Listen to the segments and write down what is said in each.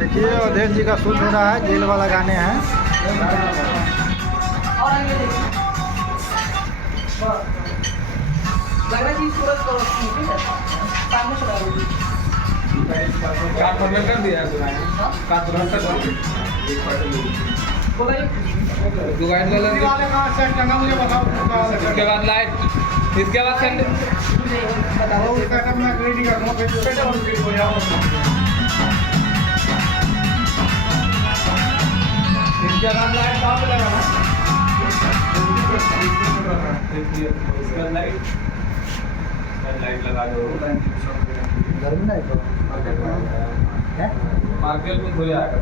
देखिए अवधेश जी का शूट हो रहा है, जेल वाला गाने हैं। कर दिया मुझे बताओ। इसके बाद लाइट, इसके बाद सेंड लाइट लगा दो। गर्मी नहीं तो मार्केट में हो जाएगा।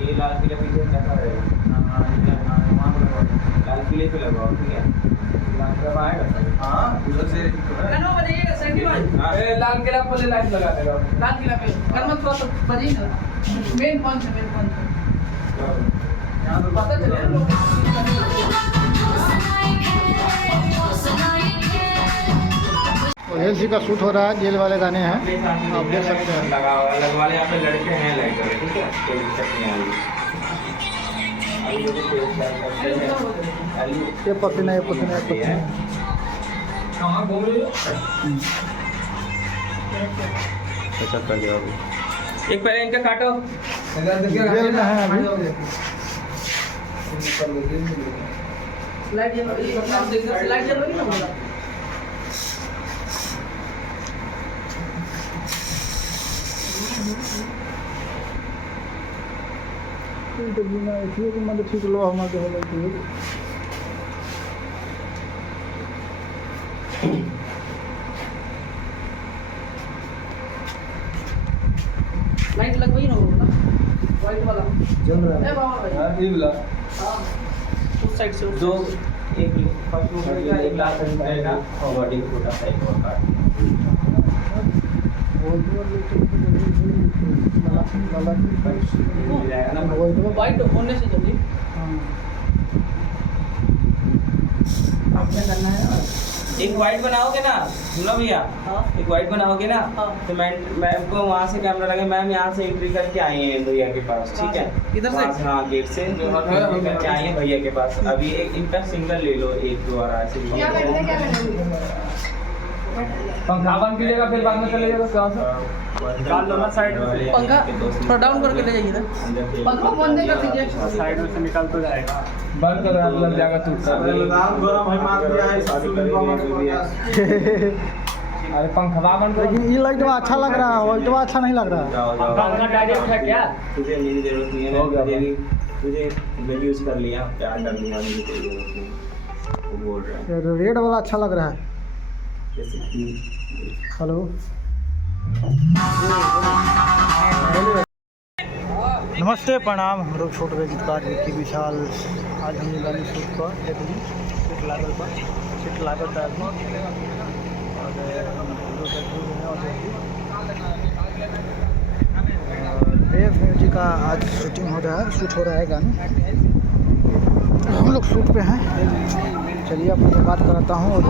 ये लाल किले पीछे कैसा रहेगा? लाल किले पे लगाओ, ठीक है? लाल किला आएगा सर। हाँ, उधर से कनो बजाइएगा सेंटी भाई। लाल किला पर लाइट लगा देगा। लाल किला पे कर्मत थोड़ा सा बजाइए ना। मेन पॉइंट है, मेन पॉइंट। यहाँ पे पता चले लोग। अवधेश जी का शूट हो रहा है, जेल वाले गाने हैं, आप देख सकते हैं। लगा हुआ है, लगवाले यहाँ पे लड़के हैं लाइट वाले, ठीक है? कोई दिक्कत नहीं आएगी। ये पसीना, ये पसीना, ये पसीना। कहाँ घूम रही हो? अच्छा कर दिया अभी। एक पहले इनका काटो। जेल में है अभी। लाइट जल रही है, लाइट जल रही है ना। तो बिना इसलिए कि मतलब ठीक लो हमारे हो लगे। लाइट लगवाई ना वो ना, वाइट वाला जल रहा ए है। बाबा भाई। ये वाला हाँ, उस साइड से दो एक फर्स्ट में एक लाख रहेगा और बॉडी छोटा सा एक और काट। वाइट होने से जल्दी आपने करना है ना। एक वाइट बनाओगे ना, सुनो भैया, हाँ। एक वाइट बनाओगे ना, हाँ। तो मैम को वहाँ से कैमरा लगे, मैम यहाँ से एंट्री करके आई हैं भैया के पास, ठीक है? इधर से? वहाँ हाँ, गेट से एंट्री करके आई हैं भैया के पास। अभी एक इनका सिंगल ले लो, एक दो बार ऐसे ही। पंखा बंद कीजिएगा, फिर बाद में चलेगा क्या से? डाल दो ना साइड में। पंखा थोड़ा डाउन करके ले जाइए ना। पंखा बंद कर दीजिए। साइड में से निकल तो जाएगा। बंद करो, आप लग जाएगा तू। अरे पंखा बंद करो। लेकिन ये लाइट अच्छा लग रहा है, वाइट अच्छा नहीं लग रहा है। पंखा डायरेक्ट है क्या? तुझे मेरी जरूरत नहीं है, तुझे यूज कर लिया, प्यार कर लिया, मुझे कोई जरूरत नहीं। वो बोल रहा है रेड वाला अच्छा लग रहा है। जैसे कि हेलो, नमस्ते, प्रणाम। हम लोग छोटे गीतकार विक्की विशाल। आज हम गाड़ी शूट पर सीट लागल था अभी। और देव म्यूजिक का आज शूटिंग हो रहा है, शूट हो रहा है गाना। हम लोग शूट पे हैं। चलिए आपको बात कराता हूँ और